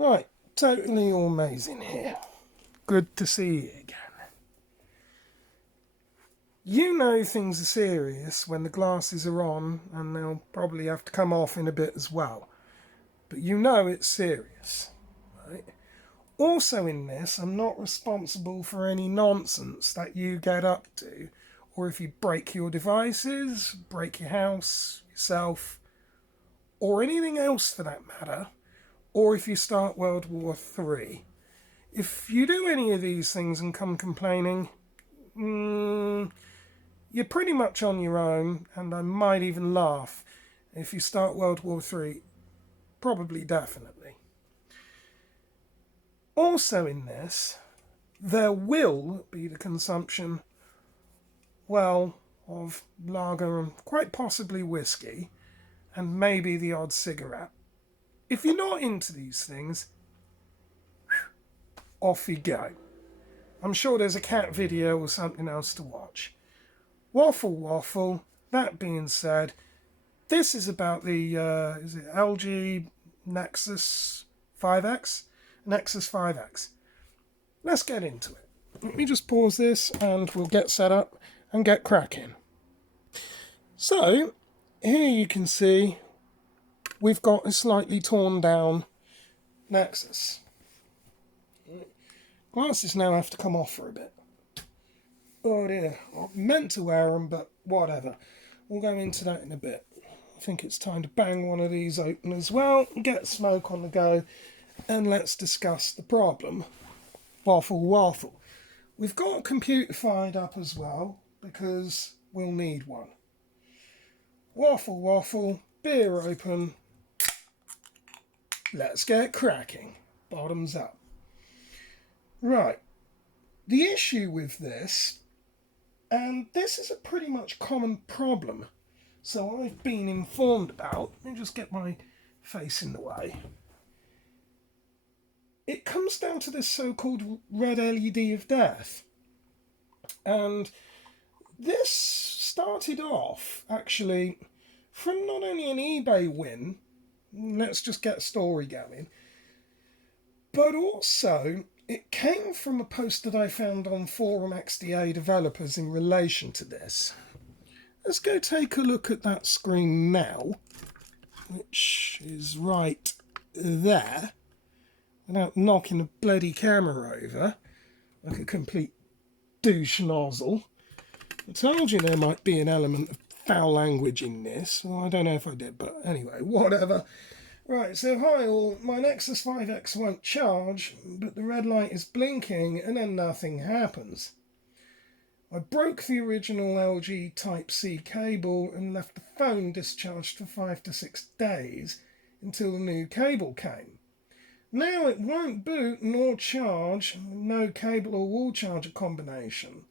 Right, totally amazing here. Good to see you again. You know things are serious when the glasses are on, and they'll probably have to come off in a bit as well. But you know it's serious, right? Also in this, I'm not responsible for any nonsense that you get up to, or if you break your devices, break your house, yourself, or anything else for that matter, or if you start World War III. If you do any of these things and come complaining, you're pretty much on your own, and I might even laugh. If you start World War III, probably definitely. Also in this, there will be the consumption, well, of lager and quite possibly whiskey, and maybe the odd cigarette. If you're not into these things, off you go. I'm sure there's a cat video or something else to watch. Waffle. That being said, this is about the is it LG Nexus 5X? Nexus 5X. Let's get into it. Let me just pause this and we'll get set up and get cracking. So, here you can see we've got a slightly torn down Nexus. Glasses now have to come off for a bit. Oh dear, I meant to wear them, but whatever. We'll go into that in a bit. I think it's time to bang one of these open as well, get smoke on the go, and let's discuss the problem. Waffle. We've got a computer fired up as well, because we'll need one. Waffle, beer open. Let's get cracking. Bottoms up. Right. The issue with this, and this is a pretty much common problem, so I've been informed about. Let me just get my face in the way. It comes down to this so-called red LED of death. And this started off, actually, from not only an eBay win, let's just get a story going, but also it came from a post that I found on Forum XDA developers in relation to this. Let's go take a look at that screen now, which is right there, without knocking the bloody camera over like a complete douche nozzle. I told you there might be an element of foul language in this. Well, I don't know if I did, but anyway, whatever. Right, so hi all, my Nexus 5X won't charge, but the red light is blinking and then nothing happens. I broke the original LG Type-C cable and left the phone discharged for 5 to 6 days until the new cable came. Now it won't boot nor charge, no cable or wall charger combination.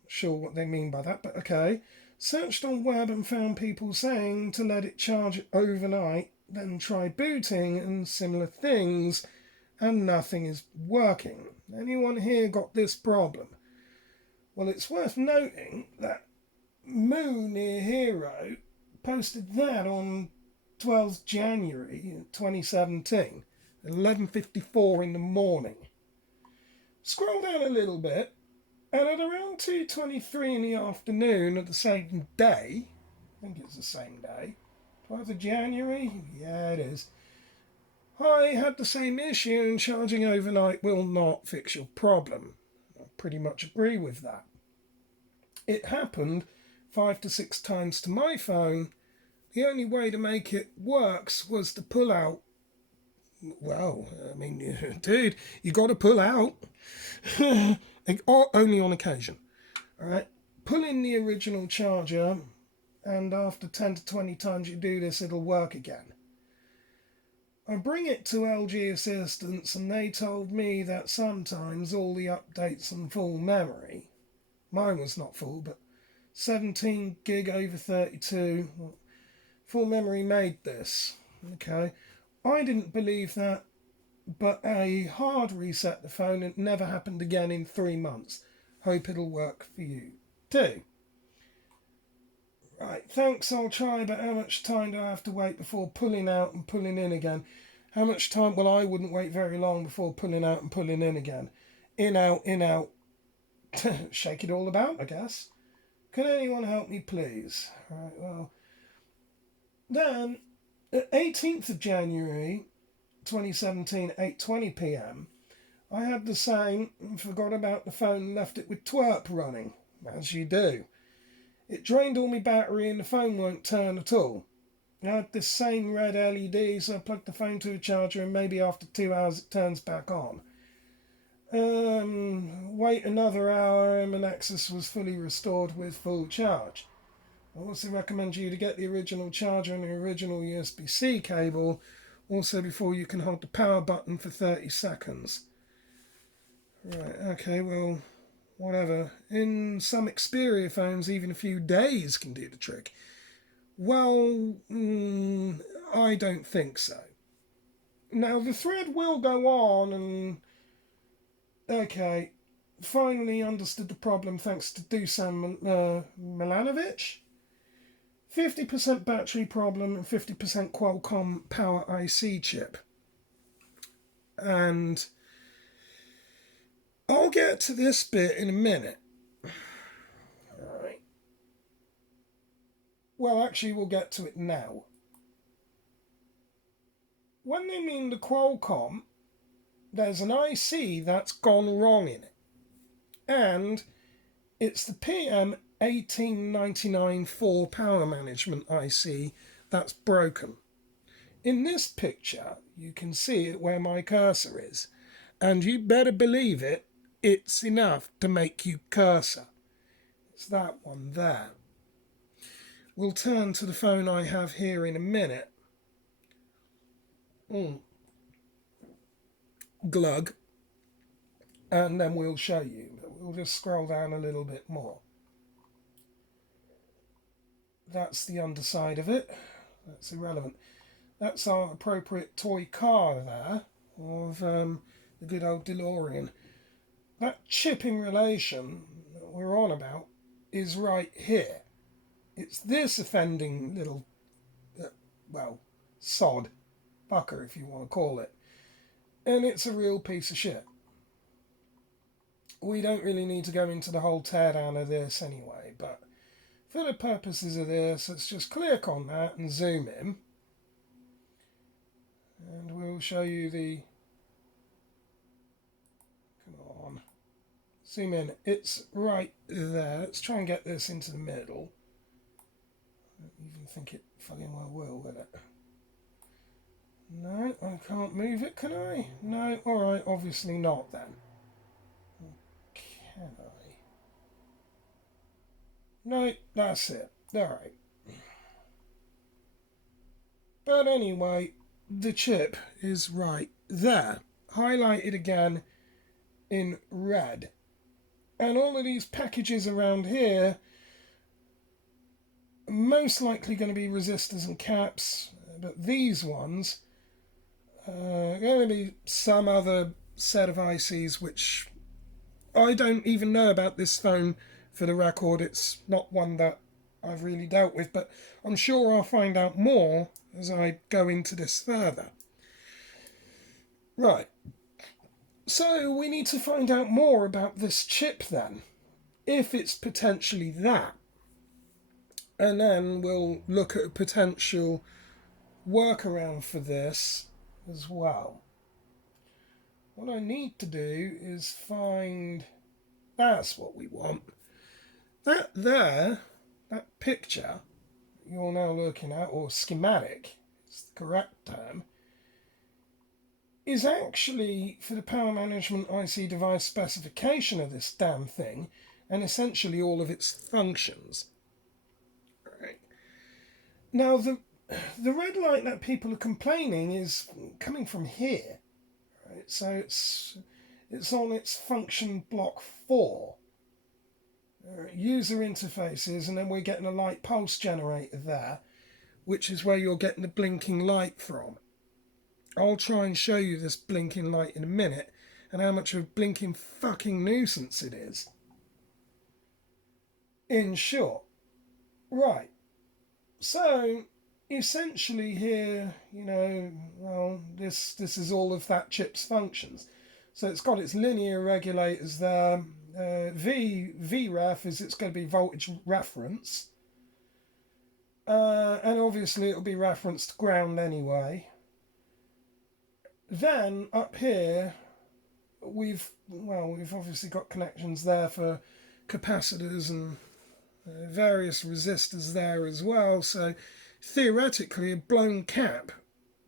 Not sure what they mean by that, but okay. Searched on web and found people saying to let it charge overnight, then try booting and similar things, and nothing is working. Anyone here got this problem? Well, it's worth noting that Moo Near Hero posted that on 12th January 2017, 11:54 in the morning. Scroll down a little bit, and at around 2:23 in the afternoon of the same day, I think it's the same day, 12th of January? Yeah, it is. I had the same issue and charging overnight will not fix your problem. I pretty much agree with that. It happened 5 to 6 times to my phone. The only way to make it works was to pull out. Well, I mean, dude, you got to pull out. Only on occasion. All right, pull in the original charger, and after 10 to 20 times you do this, it'll work again. I bring it to LG Assistance, and they told me that sometimes all the updates on full memory, mine was not full, but 17 gig over 32, full memory made this. Okay, I didn't believe that, but a hard reset the phone, and it never happened again in 3 months. Hope it'll work for you too. Right, thanks, I'll try, but how much time do I have to wait before pulling out and pulling in again? how much time? Well, I wouldn't wait very long before pulling out and pulling in again. In, out. Shake it all about, I guess. Can anyone help me, please? Right, well. Then, 18th of January, 2017, 8:20 p.m., I had the same and forgot about the phone and left it with twerp running, as you do. It drained all my battery and the phone won't turn at all. I had this same red LED, so I plugged the phone to a charger and maybe after 2 hours it turns back on. Wait another hour and my Nexus was fully restored with full charge. I also recommend you to get the original charger and the original USB-C cable, also before you can hold the power button for 30 seconds. Right, okay, well, whatever. In some Xperia phones, even a few days can do the trick. Well, I don't think so. Now, the thread will go on and... Okay, finally understood the problem thanks to Dusan Milanovic. 50% battery problem and 50% Qualcomm Power IC chip. And I'll get to this bit in a minute. Alright. Well, actually, we'll get to it now. When they mean the Qualcomm, there's an IC that's gone wrong in it. And it's the PM18994 power management IC that's broken. In this picture, you can see it where my cursor is. And you better believe it, it's enough to make you cursor. It's that one there. We'll turn to the phone I have here in a minute. Glug. And then we'll show you. But we'll just scroll down a little bit more. That's the underside of it. That's irrelevant. That's our appropriate toy car there of the good old DeLorean. That chipping relation that we're on about is right here. It's this offending little, sod, fucker if you want to call it. And it's a real piece of shit. We don't really need to go into the whole teardown of this anyway, but for the purposes of this, let's just click on that and zoom in. And we'll show you the... Come on. Zoom in. It's right there. Let's try and get this into the middle. I don't even think it fucking well will it? No, I can't move it, can I? No, alright, obviously not then. Can I? No, that's it. Alright. But anyway, the chip is right there. Highlighted again in red. And all of these packages around here are most likely going to be resistors and caps, but these ones are going to be some other set of ICs which I don't even know about this phone for the record. It's not one that I've really dealt with, but I'm sure I'll find out more as I go into this further. Right. So we need to find out more about this chip then, if it's potentially that. And then we'll look at a potential workaround for this as well. What I need to do is find... That's what we want. That there, that picture you're now looking at, or schematic, is the correct term, is actually for the power management IC device specification of this damn thing, and essentially all of its functions. Right. Now, the red light that people are complaining is coming from here. Right? So it's on its function block 4. User interfaces, and then we're getting a light pulse generator there, which is where you're getting the blinking light from. I'll try and show you this blinking light in a minute and how much of a blinking fucking nuisance it is. In short. Right. So, essentially here, you know, well, this is all of that chip's functions. So it's got its linear regulators there. VREF is it's going to be voltage reference. And obviously it'll be referenced to ground anyway. Then up here, we've obviously got connections there for capacitors and various resistors there as well. So theoretically, a blown cap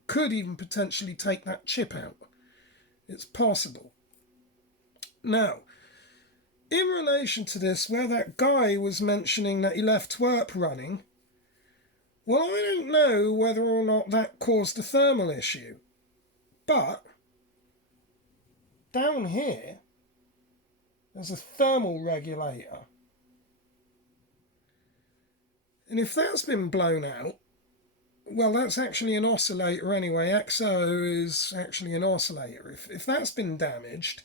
could even potentially take that chip out. It's possible. Now, in relation to this, where that guy was mentioning that he left twerp running, well, I don't know whether or not that caused a thermal issue. But down here, there's a thermal regulator. And if that's been blown out, well, that's actually an oscillator anyway. XO is actually an oscillator. If that's been damaged,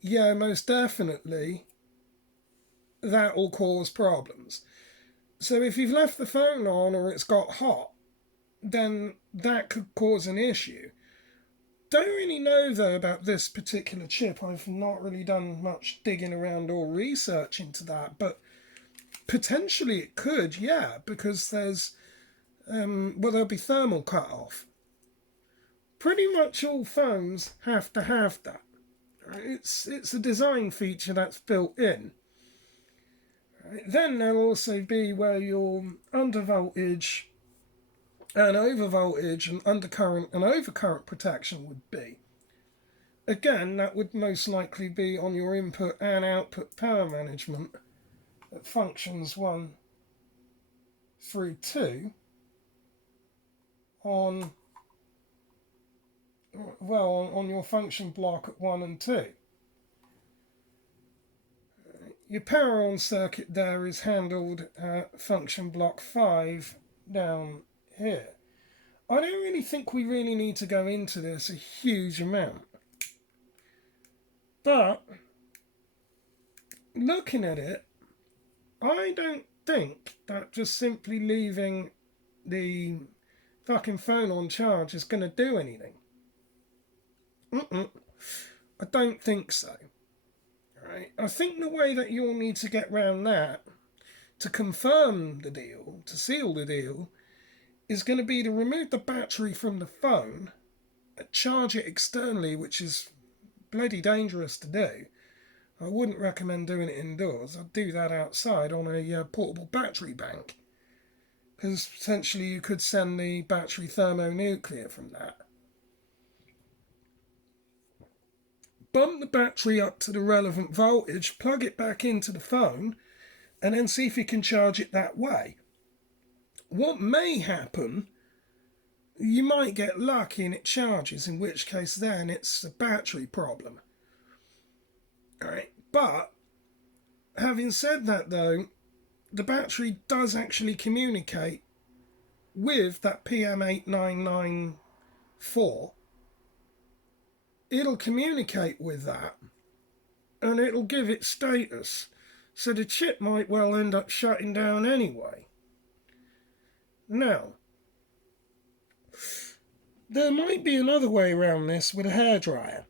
yeah, most definitely that will cause problems. So if you've left the phone on or it's got hot, then that could cause an issue. Don't really know though about this particular chip. I've not really done much digging around or research into that, but potentially it could, yeah, because there's there'll be thermal cut off. Pretty much all phones have to have that. It's a design feature that's built in. Then there'll also be where your undervoltage and overvoltage and undercurrent and overcurrent protection would be. Again, that would most likely be on your input and output power management at functions 1 through 2 on your function block at 1 and 2. Your power on circuit there is handled at function block 5 down here. I don't really think we really need to go into this a huge amount. But looking at it, I don't think that just simply leaving the fucking phone on charge is going to do anything. I don't think so. Right? I think the way that you'll need to get round that to confirm the deal, to seal the deal, is going to be to remove the battery from the phone, charge it externally, which is bloody dangerous to do. I wouldn't recommend doing it indoors. I'd do that outside on a portable battery bank, because potentially you could send the battery thermonuclear from that. Bump the battery up to the relevant voltage, plug it back into the phone, and then see if you can charge it that way. What may happen, you might get lucky and it charges, in which case then it's a battery problem. Alright, but having said that though, the battery does actually communicate with that PM8994. It'll communicate with that and it'll give it status. So the chip might well end up shutting down anyway. Now, there might be another way around this with a hairdryer.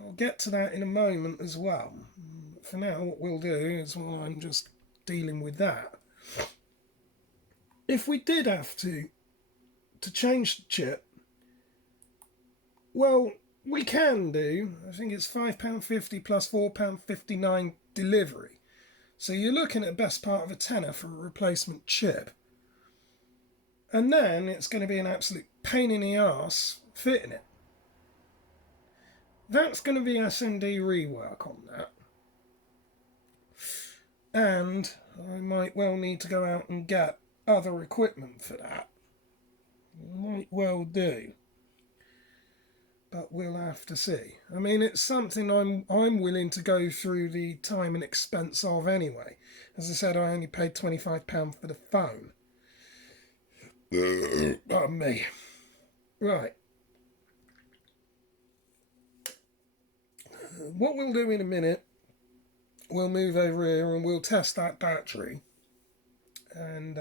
I'll get to that in a moment as well. For now, what we'll do is, while I'm just dealing with that, if we did have to change the chip, well, we can do. I think it's £5.50 plus £4.59 delivery. So you're looking at the best part of a tenner for a replacement chip. And then it's going to be an absolute pain in the arse fitting it. That's going to be SMD rework on that. And I might well need to go out and get other equipment for that. Might well do. But we'll have to see. I mean, it's something I'm willing to go through the time and expense of anyway. As I said, I only paid £25 for the phone. Pardon me. Right. What we'll do in a minute, we'll move over here and we'll test that battery. And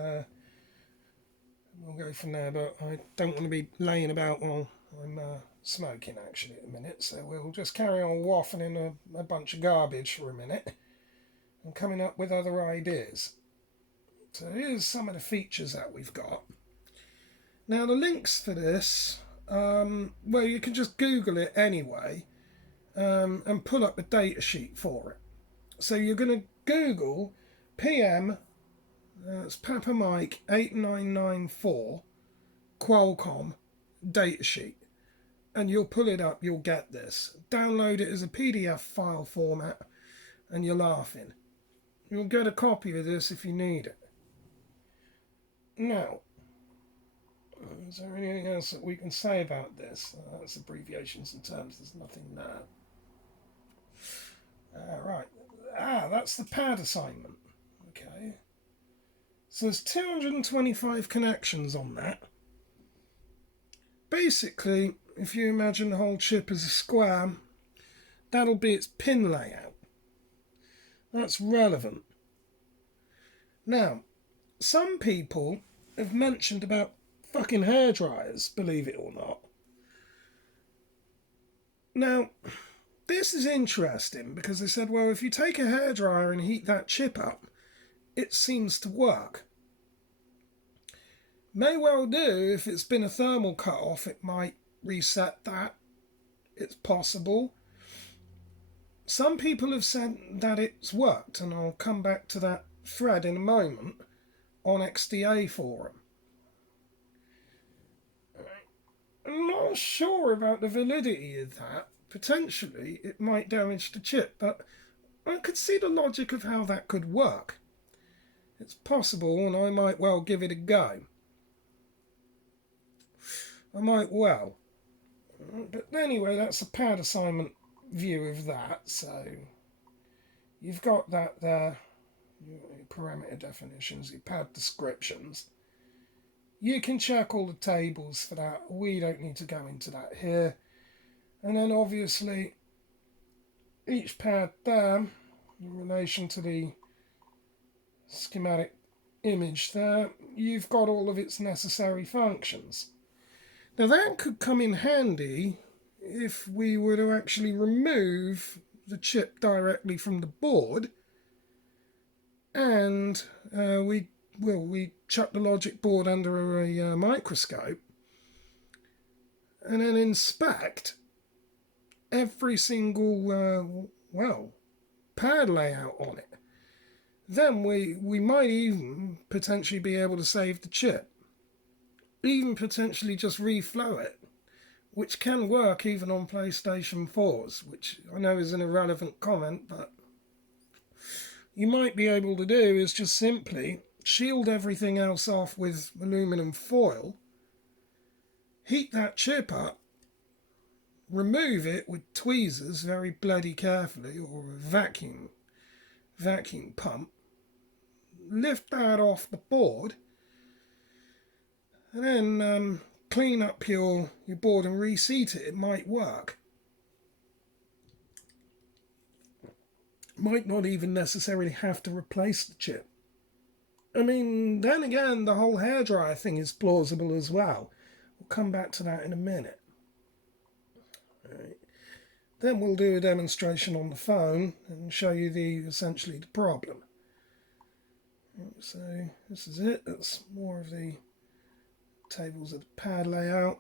we'll go from there, but I don't want to be laying about while I'm smoking actually at the minute, so we'll just carry on waffling a bunch of garbage for a minute and coming up with other ideas. So here's some of the features that we've got. Now the links for this, well, you can just Google it anyway and pull up a data sheet for it. So you're going to Google PM, it's Papa Mike 8994 Qualcomm datasheet, and you'll pull it up, you'll get this. Download it as a PDF file format and you're laughing. You'll get a copy of this if you need it. Now, is there anything else that we can say about this? That's abbreviations and terms, there's nothing there. Right, that's the pad assignment. Okay, so there's 225 connections on that. Basically, if you imagine the whole chip as a square, that'll be its pin layout. That's relevant. Now, some people have mentioned about fucking hairdryers, believe it or not. Now, this is interesting because they said, well, if you take a hairdryer and heat that chip up, it seems to work. May well do. If it's been a thermal cut off, it might reset that. It's possible. Some people have said that it's worked, and I'll come back to that thread in a moment on XDA forum. I'm not sure about the validity of that. Potentially it might damage the chip, but I could see the logic of how that could work. It's possible, and I might well give it a go. I might well. But anyway, that's a pad assignment view of that, so you've got that there, your parameter definitions, your pad descriptions. You can check all the tables for that. We don't need to go into that here. And then obviously each pad there in relation to the schematic image there, you've got all of its necessary functions. Now that could come in handy if we were to actually remove the chip directly from the board, and we chuck the logic board under a microscope and then inspect every single pad layout on it. Then we might even potentially be able to save the chip, even potentially just reflow it, which can work even on PlayStation 4s, which I know is an irrelevant comment, but you might be able to do is just simply shield everything else off with aluminum foil, heat that chip up, remove it with tweezers very bloody carefully, or a vacuum pump, lift that off the board, and then clean up your board and reseat it. It might work. Might not even necessarily have to replace the chip. I mean, then again, the whole hairdryer thing is plausible as well. We'll come back to that in a minute. Right. Then we'll do a demonstration on the phone and show you essentially the problem. So this is it. That's more of the tables of the pad layout.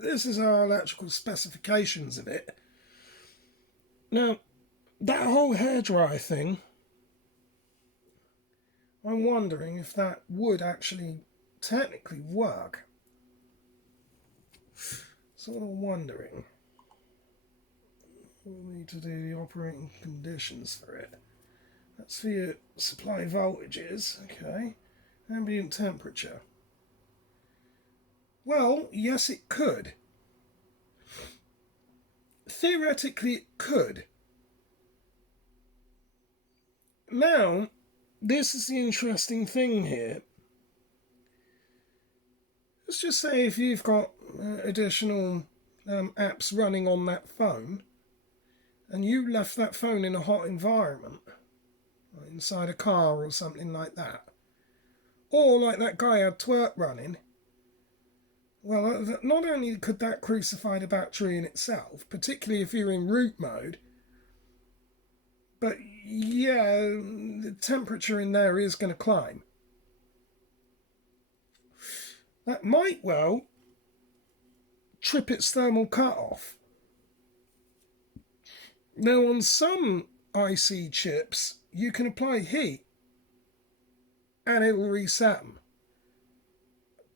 This is our electrical specifications of it. Now, that whole hairdryer thing, I'm wondering if that would actually technically work. Sort of wondering. We'll need to do the operating conditions for it. That's for your supply voltages, okay. Ambient temperature. Well, yes it could. Theoretically it could. Now, this is the interesting thing here. Let's just say if you've got additional apps running on that phone, and you left that phone in a hot environment, inside a car or something like that, or like that guy had twerk running, Well, not only could that crucify the battery in itself, particularly if you're in root mode, but yeah, the temperature in there is going to climb. That might well trip its thermal cutoff. Now, on some IC chips, you can apply heat and it will reset them.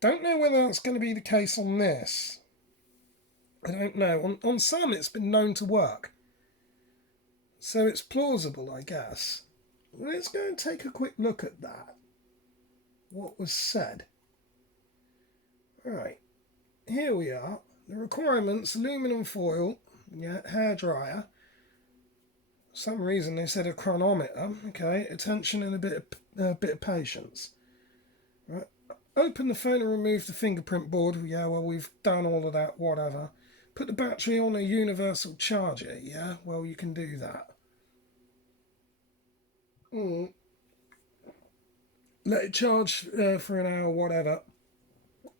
Don't know whether that's going to be the case on this. I don't know. On some, it's been known to work. So it's plausible, I guess. Let's go and take a quick look at that. What was said. Right. Here we are. The requirements, aluminum foil, yeah, hairdryer. For some reason they said a chronometer. Okay, attention and a bit of patience. Right. Open the phone and remove the fingerprint board. Yeah, well, we've done all of that, whatever. Put the battery on a universal charger. Yeah, well, you can do that. Let it charge for an hour, whatever.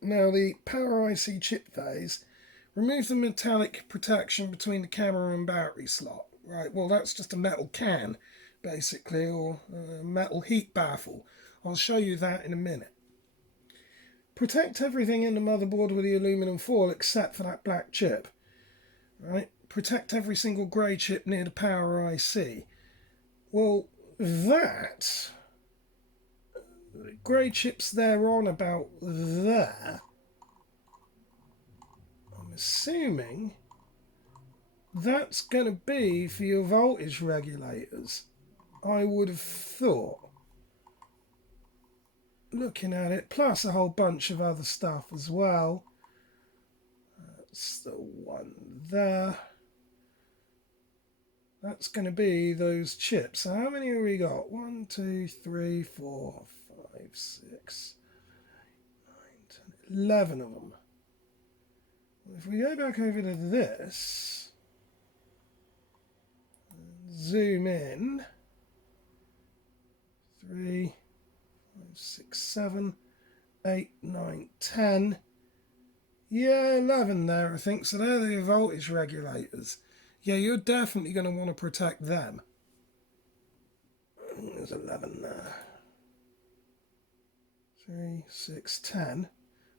Now, the power IC chip phase. Remove the metallic protection between the camera and battery slot. Right, well, that's just a metal can, basically, or a metal heat baffle. I'll show you that in a minute. Protect everything in the motherboard with the aluminum foil except for that black chip. Right? Protect every single grey chip near the power IC. Well, that grey chips they're on about there, I'm assuming that's going to be for your voltage regulators. I would have thought. Looking at it, plus a whole bunch of other stuff as well. That's the one there. That's going to be those chips. So how many have we got? 1, 2, 3, 4, 5, 6, 9, 10, 11 of them. If we go back over to this, zoom in, 3, 5, 6, 7, 8, 9, 10. Yeah, 11 there, I think. So they're the voltage regulators. Yeah, you're definitely going to want to protect them. There's 11 there. 3, 6, 10.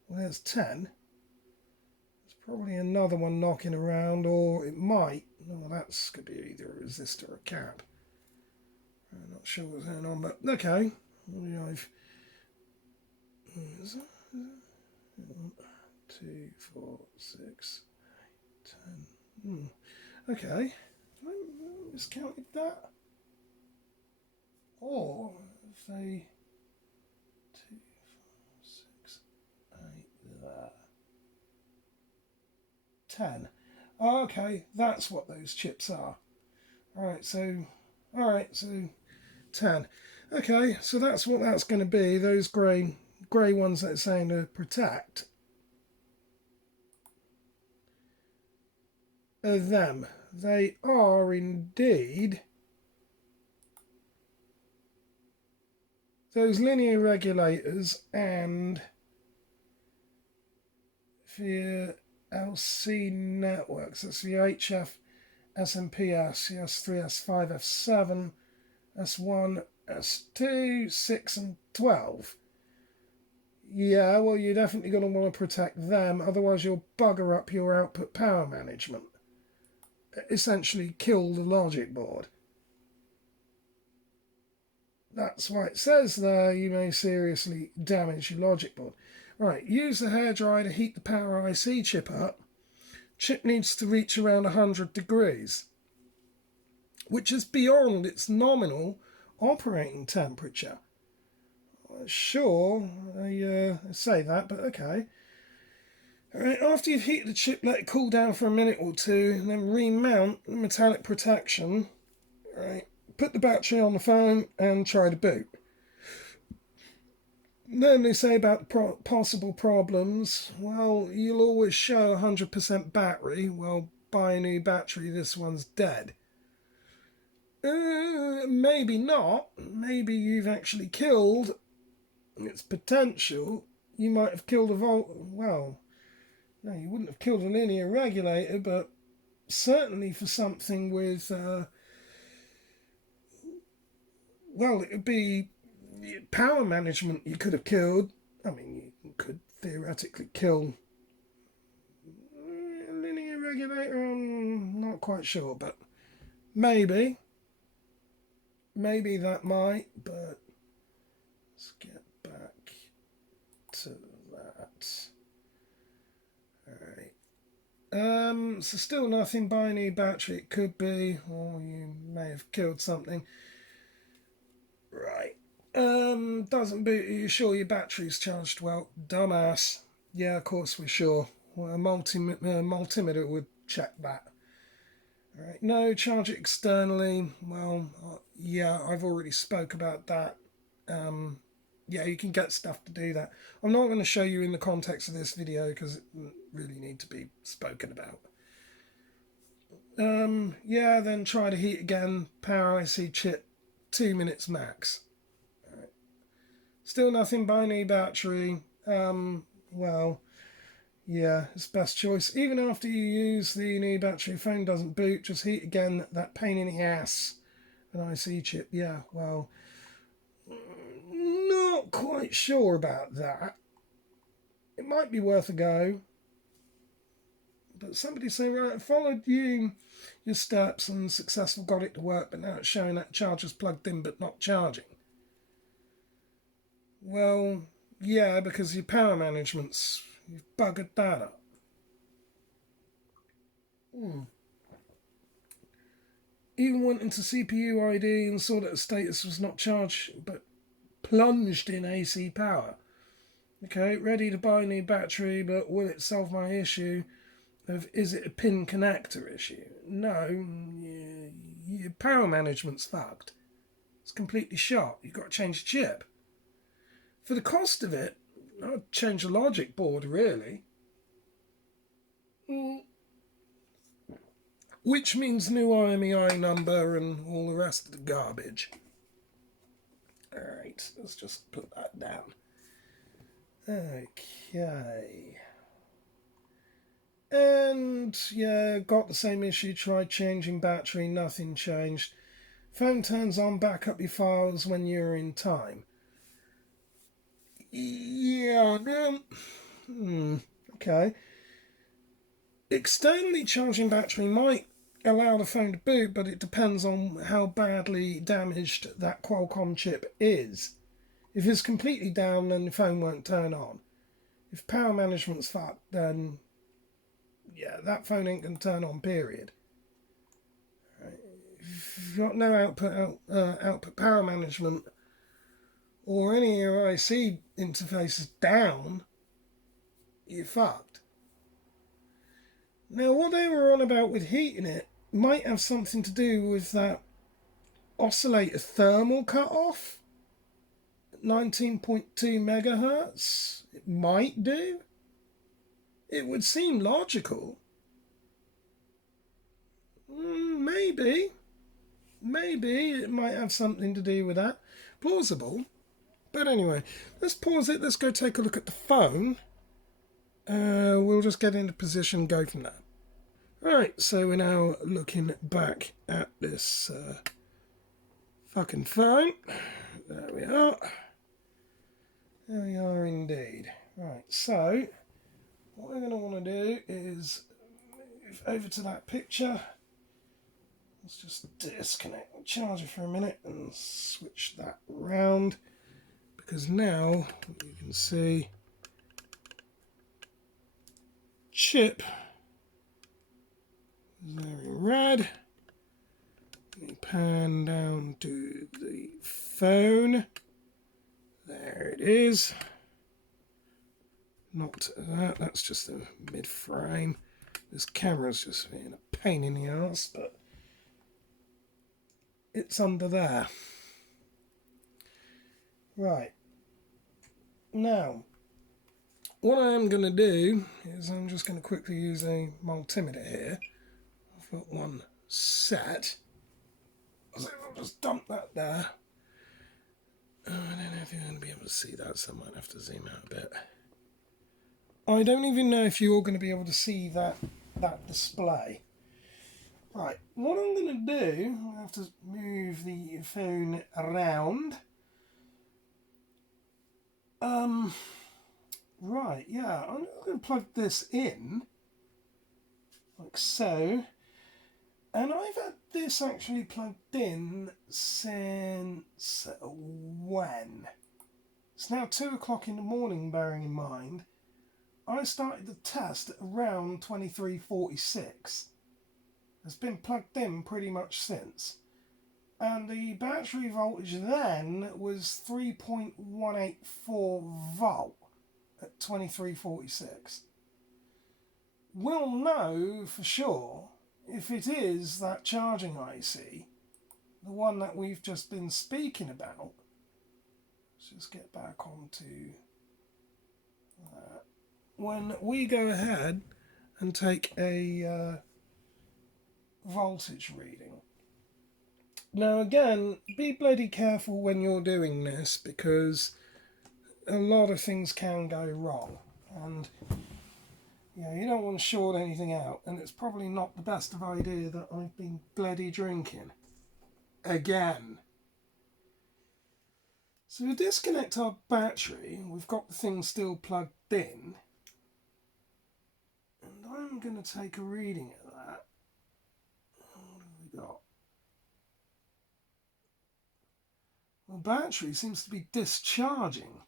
Well, there's 10. There's probably another one knocking around, or it might. Oh, that's could be either a resistor or a cap. I'm not sure what's going on, but okay. I've 1, 2, 4, 6, 10. Okay. I miscounted that. Or if they 2, 4, 6, 8 there. 10. Oh, okay, that's what those chips are. Alright, so 10. Okay, so that's what that's going to be, those grey ones that are saying to protect them. They are indeed those linear regulators, and for your LC networks, that's the HF, SMP-S, S3, S5, F7, S1, S2, 6 and 12. Yeah, well, you're definitely going to want to protect them, otherwise you'll bugger up your output power management. Essentially kill the logic board. That's why it says there you may seriously damage your logic board. Right, use the hairdryer to heat the power IC chip up. Chip needs to reach around 100 degrees, which is beyond its nominal operating temperature. Sure, I say that, but okay. Alright, after you've heated the chip, let it cool down for a minute or two, and then remount the metallic protection. Right, put the battery on the phone and try to boot. Then they say about possible problems. Well, you'll always show 100% battery. Well, buy a new battery, this one's dead. Maybe not. Maybe you've actually killed its potential. You might have killed a volt. Well, No, you wouldn't have killed a linear regulator, but certainly for something with, well, it would be power management you could have killed. I mean, you could theoretically kill a linear regulator, I'm not quite sure, but maybe. Maybe that might, but let's get back to that. Alright. So still nothing by any battery. It could be, or you may have killed something. Right. Doesn't boot. Are you sure your battery's charged well? Dumbass. Yeah, of course we're sure. Well, a multimeter would check that. Alright, no, charge it externally. Well, yeah, I've already spoke about that. Yeah, you can get stuff to do that. I'm not going to show you in the context of this video because it doesn't really need to be spoken about. Yeah, then try to heat again. Power IC chip, 2 minutes max. Right. Still nothing by any battery. Well, yeah, it's best choice. Even after you use the new battery, phone doesn't boot. Just heat again. That pain in the ass. An IC chip. Yeah, well, not quite sure about that. It might be worth a go. But somebody say, right, I followed your steps and successful got it to work, but now it's showing that charger's plugged in but not charging. Well, yeah, because your power management's, you've buggered that up. Even went into CPU ID and saw that the status was not charged but plunged in AC power. Okay, ready to buy a new battery, but will it solve my issue of is it a pin connector issue? No, your power management's fucked. It's completely shot. You've got to change the chip. For the cost of it, I'd change the logic board, really. Which means new IMEI number and all the rest of the garbage. Alright, let's just put that down. Okay. And yeah, got the same issue, tried changing battery, nothing changed. Phone turns on, back up your files when you're in time. Yeah, okay. Externally charging battery might allow the phone to boot, but it depends on how badly damaged that Qualcomm chip is. If it's completely down, then the phone won't turn on. If power management's fucked, then yeah, that phone ain't going to turn on, period. If you've got no output power management, or any of your IC interfaces down, you're fucked. Now, what they were on about with heating it might have something to do with that oscillator thermal cutoff. 19.2 megahertz. It might do. It would seem logical. Maybe it might have something to do with that. Plausible. But anyway, let's pause it. Let's go take a look at the phone. We'll just get into position and go from there. Right, so we're now looking back at this fucking phone. There we are. There we are indeed. Right, so what we're going to want to do is move over to that picture. Let's just disconnect the charger for a minute and switch that round, because now you can see chip is there in red. We pan down to the phone. There it is. Not that, that's just the mid frame. This camera's just being a pain in the ass, but it's under there. Right. Now, what I am going to do is I'm just going to quickly use a multimeter here. I've got one set. So I'll just dump that there. I don't know if you're going to be able to see that, so I might have to zoom out a bit. I don't even know if you're going to be able to see that display. Right, what I'm going to do, I have to move the phone around. Right, yeah, I'm going to plug this in, like so. And I've had this actually plugged in since when? It's now 2 o'clock in the morning, bearing in mind. I started the test at around 23:46. It's been plugged in pretty much since. And the battery voltage then was 3.184 volt at 23:46. We'll know for sure if it is that charging IC, the one that we've just been speaking about. Let's just get back onto that. When we go ahead and take a voltage reading. Now again, be bloody careful when you're doing this, because a lot of things can go wrong, and you don't want to short anything out, and it's probably not the best of idea that I've been bloody drinking again. So we disconnect our battery, we've got the thing still plugged in, and I'm going to take a reading of that. What have we got? The battery seems to be discharging.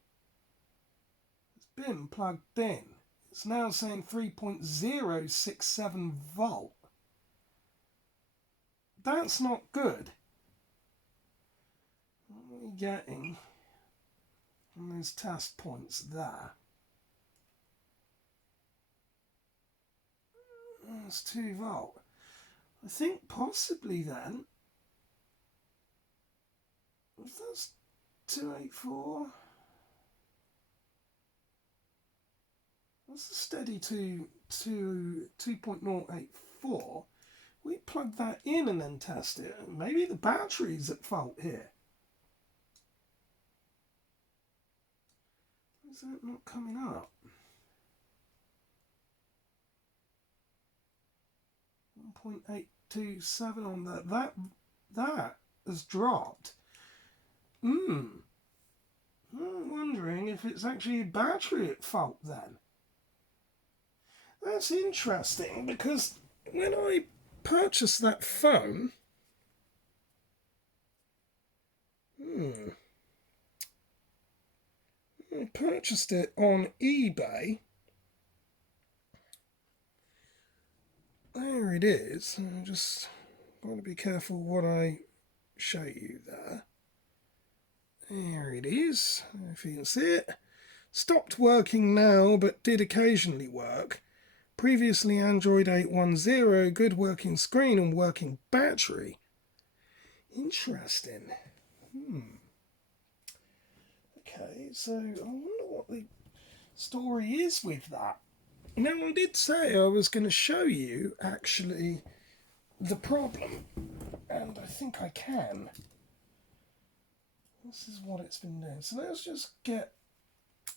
It's been plugged in. It's now saying 3.067 volt. That's not good. What are we getting from those test points there? That's 2 volt. I think possibly then, if that's 284, that's a steady 2.084. We plug that in and then test it. Maybe the battery's at fault here. Is that not coming up? 1.827 on that. That has dropped. I'm wondering if it's actually a battery at fault then. That's interesting, because when I purchased that phone, I purchased it on eBay. There it is. I just got to be careful what I show you there. There it is, if you can see it. Stopped working now, but did occasionally work. Previously Android 810, good working screen and working battery. Interesting. Okay, so I wonder what the story is with that. Now, I did say I was going to show you actually the problem, and I think I can. This is what it's been doing. So let's just get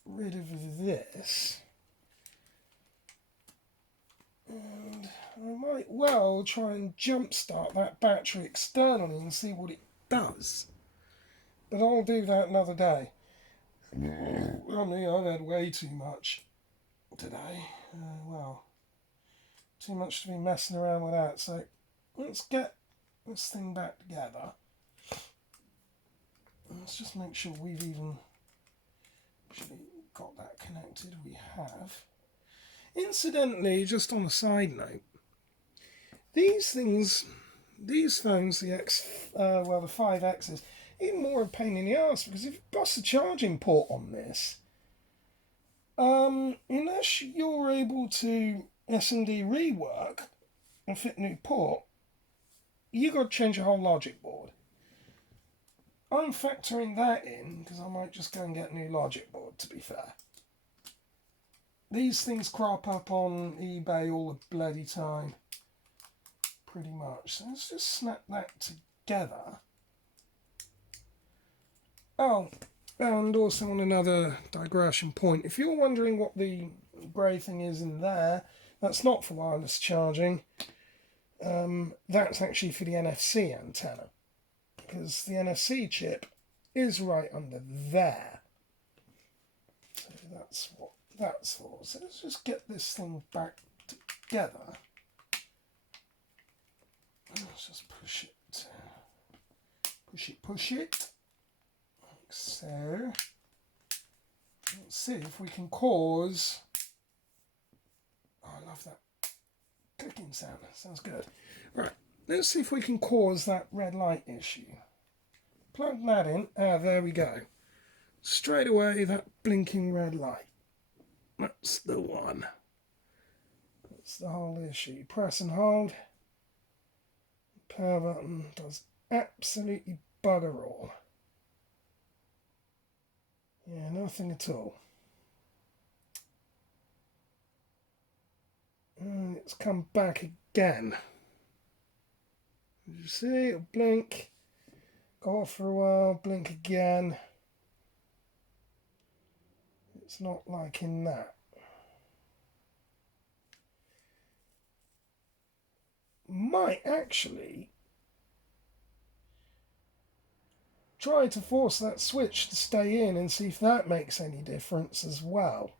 rid of this. And I might well try and jumpstart that battery externally and see what it does. But I'll do that another day. I mean, I've had way too much today. Well, too much to be messing around with that. So let's get this thing back together. Let's just make sure we've even actually got that connected. We have. Incidentally, just on a side note, these phones, the the 5Xs, even more a pain in the arse, because if you bust a charging port on this, unless you're able to S&D rework and fit a new port, you've got to change your whole logic board. I'm factoring that in, because I might just go and get a new logic board, to be fair. These things crop up on eBay all the bloody time, pretty much. So let's just snap that together. Oh, and also on another digression point, if you're wondering what the grey thing is in there, that's not for wireless charging. That's actually for the NFC antenna, because the NFC chip is right under there. So that's what that's for. So let's just get this thing back together. Let's just push it. Push it. Like so. Let's see if we can cause... Oh, I love that clicking sound. Sounds good. Right, let's see if we can cause that red light issue. Plug that in. Ah, there we go. Straight away, that blinking red light. That's the one. That's the whole issue. Press and hold. Power button does absolutely bugger all. Yeah, nothing at all. And it's come back again. You see, it'll blink. Go off for a while, blink again. It's not liking that. Might actually try to force that switch to stay in and see if that makes any difference as well.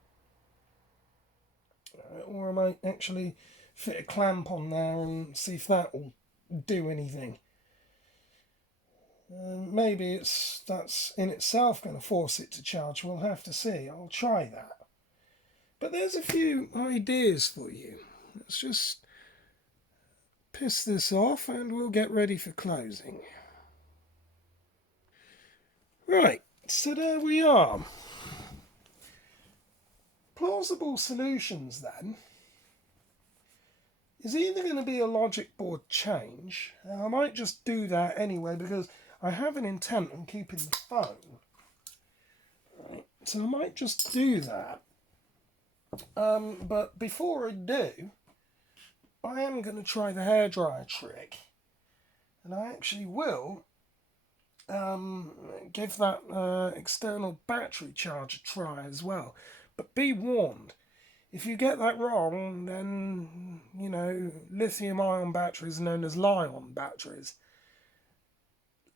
Or I might actually fit a clamp on there and see if that will do anything. Maybe that's in itself going to force it to charge. We'll have to see. I'll try that. But there's a few ideas for you. Let's just piss this off and we'll get ready for closing. Right, so there we are. Plausible solutions then is either going to be a logic board change. I might just do that anyway because I have an intent on keeping the phone. Right, so I might just do that. But before I do, I am going to try the hairdryer trick. And I actually will give that external battery charge a try as well. But be warned, if you get that wrong, then, you know, lithium-ion batteries are known as Li-ion batteries.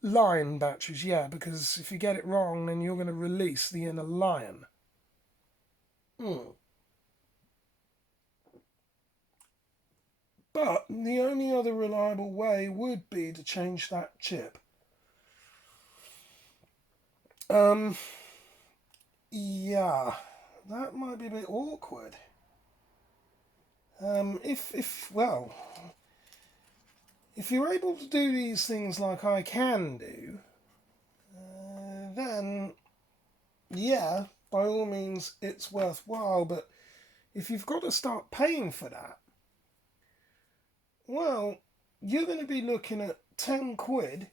Lion batteries, yeah, because if you get it wrong, then you're going to release the inner lion. But the only other reliable way would be to change that chip. Yeah, that might be a bit awkward. If you're able to do these things like I can do, then yeah, by all means it's worthwhile. But if you've got to start paying for that, well, you're going to be looking at 10 quid,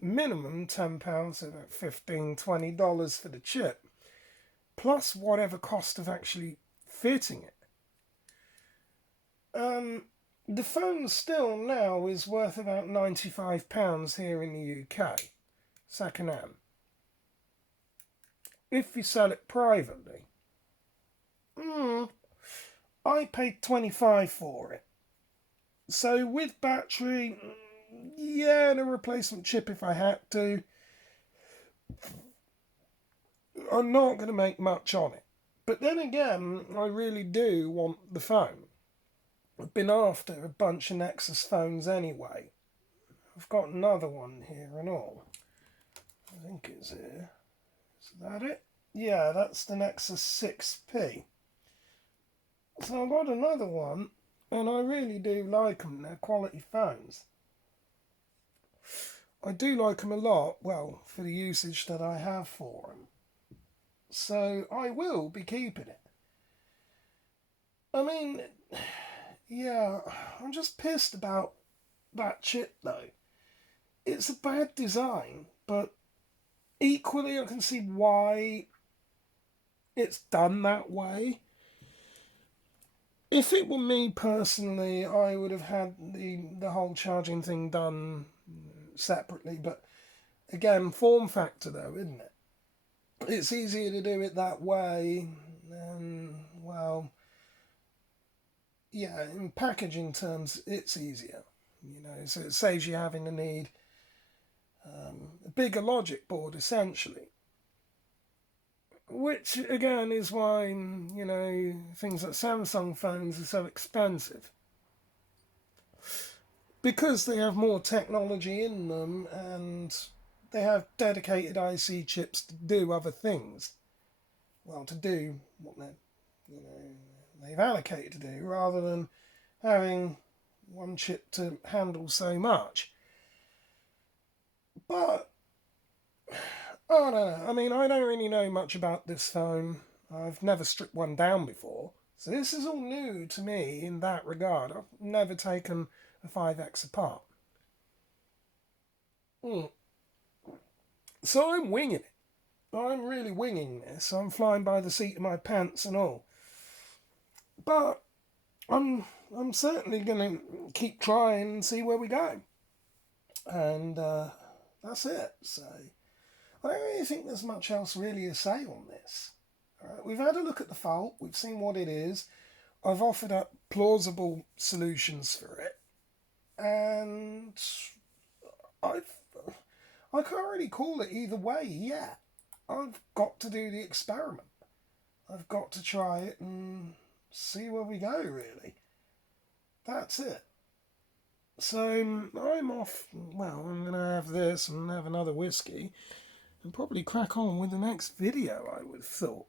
minimum £10, so about $15, $20 for the chip, plus whatever cost of actually fitting it. The phone still now is worth about £95 here in the UK, second hand, if you sell it privately. I paid $25 for it. So with battery, yeah, and a replacement chip if I had to, I'm not going to make much on it. But then again, I really do want the phone. I've been after a bunch of Nexus phones anyway. I've got another one here and all. I think it's here. Is that it? Yeah, that's the Nexus 6P. So I've got another one, and I really do like them. They're quality phones. I do like them a lot, well, for the usage that I have for them. So I will be keeping it. I mean, yeah, I'm just pissed about that chip though. It's a bad design, but equally I can see why it's done that way. If it were me personally, I would have had the whole charging thing done separately. But again, form factor though, isn't it? It's easier to do it that way than well, yeah, in packaging terms, it's easier. So it saves you having to need a bigger logic board, essentially. Which, again, is why, things like Samsung phones are so expensive. Because they have more technology in them and they have dedicated IC chips to do other things. Well, to do what they've allocated to do, rather than having one chip to handle so much. But I don't know. I mean, I don't really know much about this phone. I've never stripped one down before. So this is all new to me in that regard. I've never taken a 5X apart. So I'm winging it. I'm really winging this. I'm flying by the seat of my pants and all. But I'm certainly going to keep trying and see where we go. And that's it. So I don't really think there's much else really to say on this. Right, we've had a look at the fault. We've seen what it is. I've offered up plausible solutions for it. And I can't really call it either way yet. I've got to do the experiment. I've got to try it and see where we go, really. That's it. So I'm off. Well, I'm going to have this and have another whiskey and probably crack on with the next video, I would have thought.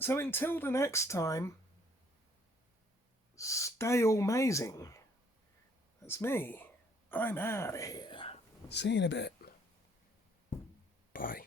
So until the next time, stay all amazing. That's me. I'm out of here. See you in a bit. Bye.